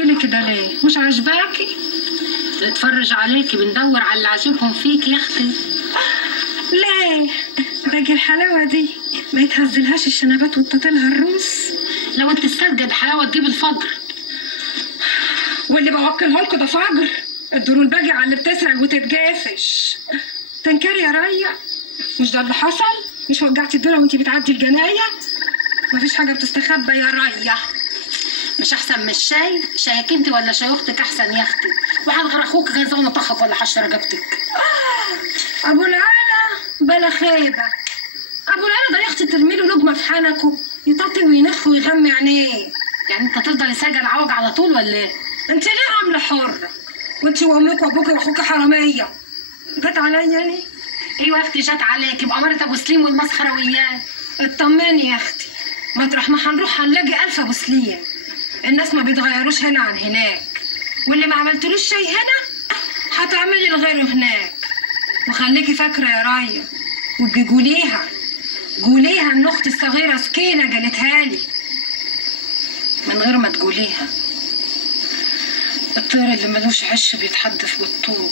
بتتحجلي كده ليه؟ مش عاجباكي؟ نتفرج عليكي، بندور على اللي عاجبهم فيك يا اختي. ليه؟ باقي الحلاوة دي ما يتهزلهاش الشنبات وتطلها الروس؟ لو انت الصادقه ده حلاوه تجيب الفجر. واللي بوكله لكم ده فجر. الدور الباقي على اللي بتسرق وتتجافش. تنكري يا ريا؟ مش ده اللي حصل؟ مش وجعتي الدورة وانتي بتعدي الجناية؟ مفيش حاجة بتستخبى يا ريا. مش احسن من الشاي؟ شايك انت ولا شاي اختك احسن يا اختي؟ واحد غير اخوك كان زمان طخك ولا حش رقبتك. ابو العلا بلا خيبة. ابو العلا ده يا اختي ترمي له لقمة في حنكه يطاطي وينخ ويغمي عينيه. يعني انت تفضل ساجل عوج على طول ولا ايه؟ انت ليه عاملة حرة؟ وانت وامك وابوك واخوك حرامية. جت عليا انا؟ ايوه يا اختي جت عليك، يبقى مرت ابو سليم والمسخره وياه. اطمني يا اختي، مطرح ما هنروح هنلاقي 1000 ابو سليم. الناس ما بيتغيروش هنا عن هناك، واللي ما عملتلوش شيء هنا هتعملي لغيره هناك. وخليكي فاكره يا رايه، وابقي قوليها ان اختي الصغيره سكينه قالتها لي. من غير ما تقوليها. الطير اللي ملوش عش بيتحدف بالطوب.